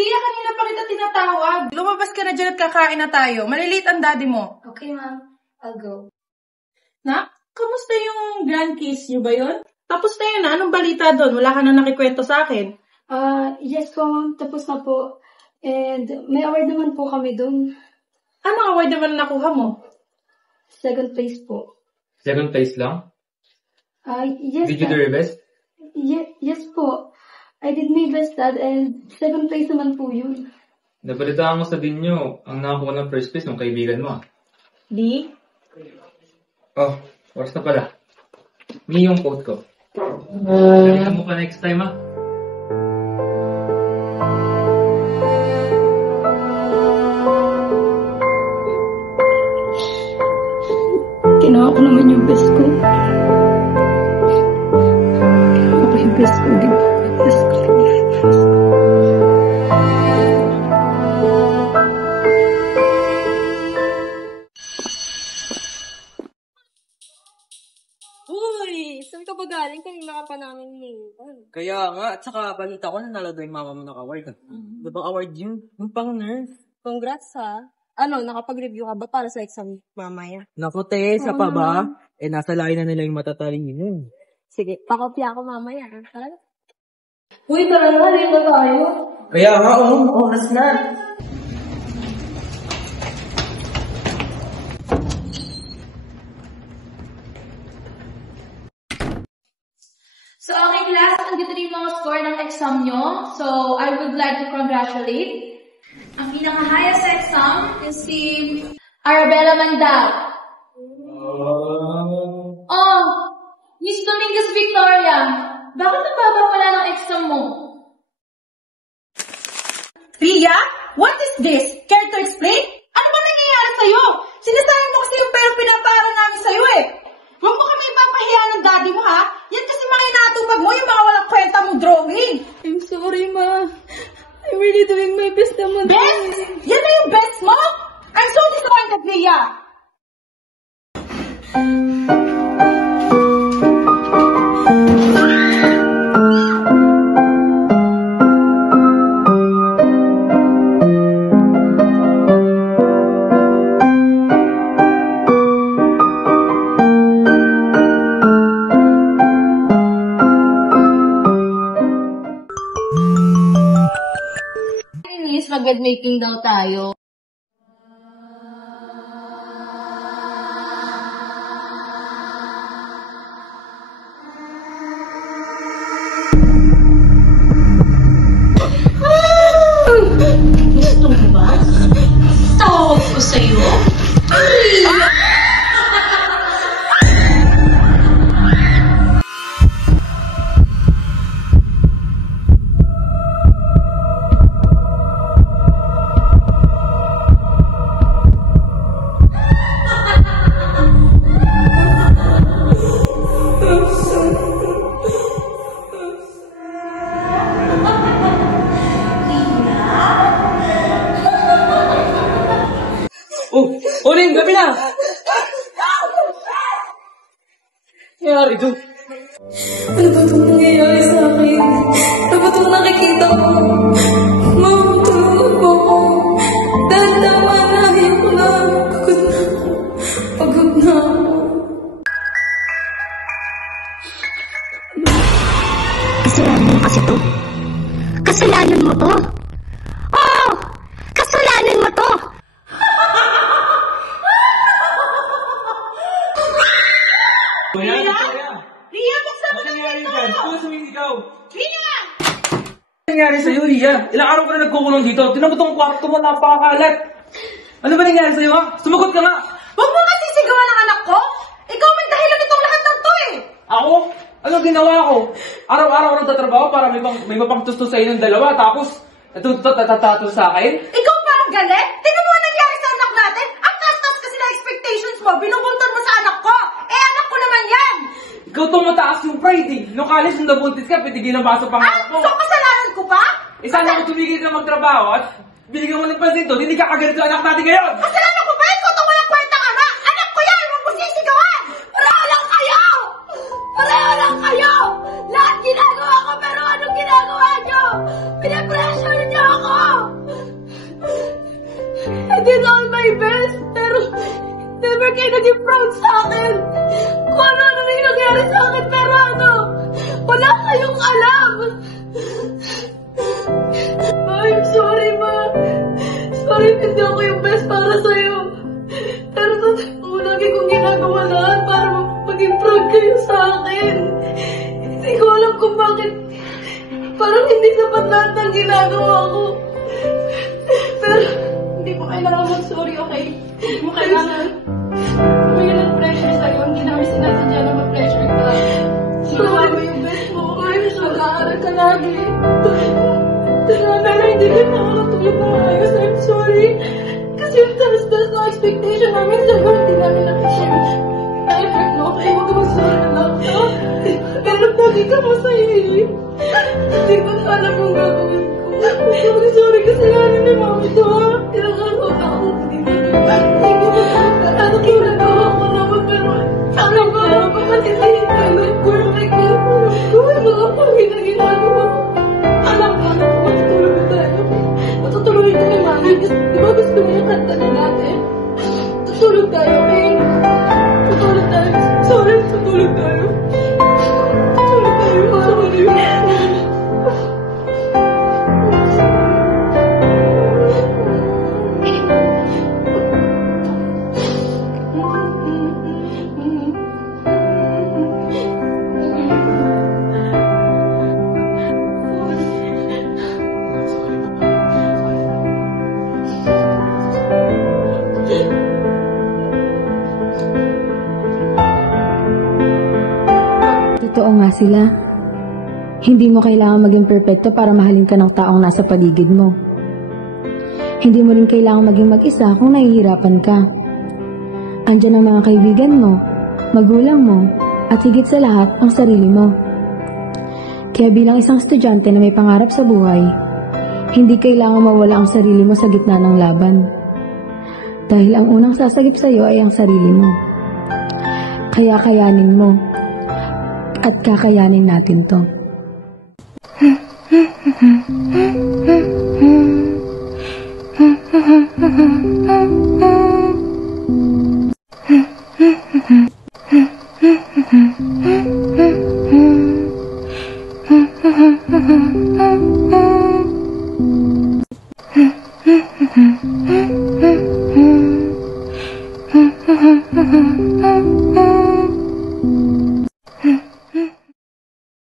Ria, kanina pa kita tinatawag. Lumabas ka na dyan at kakain na tayo. Maliliit ang daddy mo. Okay, ma'am. I'll go. Nak, kamusta yung grand kiss niyo ba yun? Tapos na yun, anong balita doon? Wala ka na nakikwento sa akin. Yes po, ma'am. Tapos na po. And may award naman po kami dun. Anong award naman nakuha mo? Second place po. Second place lang? Yes, Did you do your best? Yes po. I did my best, Dad, and second place naman po yun. Nabalitaan mo sa din nyo, ang nakakuha ng first place ng kaibigan mo. Di? Oh, oras na pala. Mi yung quote ko. Balikan mo pa next time, ha? Ginawa ko naman yung best ko. Ginawa ko yung best ko. Uy! Saan ka ba galing? Kanina ka pa namin iniwan. Kaya nga, at saka balita ko nanalo daw yung mama mo ng award. Diba award yun? Yung pang nurse. Congrats ha. Ano, nakapag-review ka ba para sa exam mamaya? Naku te, sa pa ba? Eh, nasa layo na nila yung matatalino. Sige, pakopya ako mamaya. Tara. Uy, tara na. Late na tayo. Kaya nga, oras na. So, okay class, andito na yung mga score ng exam nyo. So, I would like to congratulate. Ang pinaka-highest sa exam is si Arabella Mandal. Oh, Miss Dominguez Victoria, bakit nababawala ng exam mo? Ria, what is this? Care to explain? Ano ba nangyayari sa'yo? Sinasayang mo kasi yung pera pinapaaral namin sa'yo eh. Huwag mo kami ipapahiya ng daddy mo ha? Yan kasi mga inatupag mo, yung mga walang kwenta mong drawing. I'm sorry, Ma. I'm really doing my best naman. Best? Yan na yung best mo? I'm so disappointed, Ria. Mag-bed making daw tayo. Gusto mo ba? Tawag ko sa'yo? Uling, gabi na! Nangyari doon? Ano ba itong nangyayari sa akin? Ano ba itong nakikita ko? Ma'am, tulungan po ako. Dahil tama na, ayoko na. Pagod na ako. Pagod na ako. Kasalanan mo kasi to. Kasalanan mo to. Oo! Kasalanan mo to! Ria, buksan mo ng pinto! Ria! Ano nangyari sa'yo, Ria? Ilang araw ka na nagkukulong dito. Tinan mo tong kwarto mo, napakakalat. Ano ba nangyari sa'yo, ha? Sumagot ka nga! Huwag mo kasi sigawan ng anak ko! Ikaw may dahilan itong lahat ng to eh! Ako? Ano ginawa ko? Araw-araw nagtatrabaho para may mapangtustos sa inyong dalawa, tapos natatatos sa akin? Ikaw parang galit? Tingnan mo ang nangyari sa anak natin? Ang taas-taas kasi na expectations mo, binubunton mo sa anak ko! Eh, anak ko naman yan! Ikaw itong mataas yung pride eh. Nung college, nung nabuntis ka, pwede ginabasa pangarap mo. So kasalanan ko pa? Eh, sana kung tumigil ka magtrabaho at binigyan mo ng pansin to, hindi ka kagalit sa anak natin ngayon! Kasalanan ko ba? Ikaw itong walang kwentang ama! Anak ko yan! Huwag mo sisigawan! Pareho lang kayo! Pareho lang kayo! Lahat ginagawa ko, pero anong ginagawa nyo? Pinapressure nyo ako! maging proud sa akin. Kung ano-ano na yung nangyari sa akin, pero wala kayong alam. Ma, I'm sorry, Ma. Sorry, hindi ako yung best para sa'yo. Pero lagi kong ginagawa lahat para maging proud kayo sa akin. Hindi ko alam kung bakit. Parang hindi sapat lahat ng ginagawa ko. Pero, hindi mo kailangan mag-sorry, okay? Hindi mo kailangan. Kung yun ang pressure sa'yo, hindi namin sinasadya na mag-pressure ka. Ginawa mo yung best mo, okay? Mag-aaral ka lagi. Pero hindi ka nakakatulog na maayos. I'm sorry. Kasi yung taas-taas na expectation namin sa'yo, hindi namin na-share. Effort mo, okay? Huwag ka mag-sorry na lang. Pero lagi ka masaya eh. Hindi ko na alam yung gagawin ko. Sorry kasi yan ni Mami to. Tinakakot ako. Hindi ko ano ginagawa ko naman pero alam ko matitihin ka lang ko yung mga pangin na ginagawa ko. Alam ko na matutulog tayo. Matutulog tayo ni Mami. Di ba gusto mo yung kanta na natin? Tutulog tayo, okay? Tutulog tayo. Sorry, tutulog tayo. Tutulog tayo. Sorry. Totoo nga sila. Hindi mo kailangan maging perpekto para mahalin ka ng taong nasa paligid mo. Hindi mo rin kailangan maging mag-isa kung nahihirapan ka. Andiyan ang mga kaibigan mo, magulang mo, at higit sa lahat, ang sarili mo. Kaya bilang isang estudyante na may pangarap sa buhay, hindi kailangan mawala ang sarili mo sa gitna ng laban. Dahil ang unang sasagip sa iyo ay ang sarili mo. Kaya kayanin mo. At kakayanin natin to.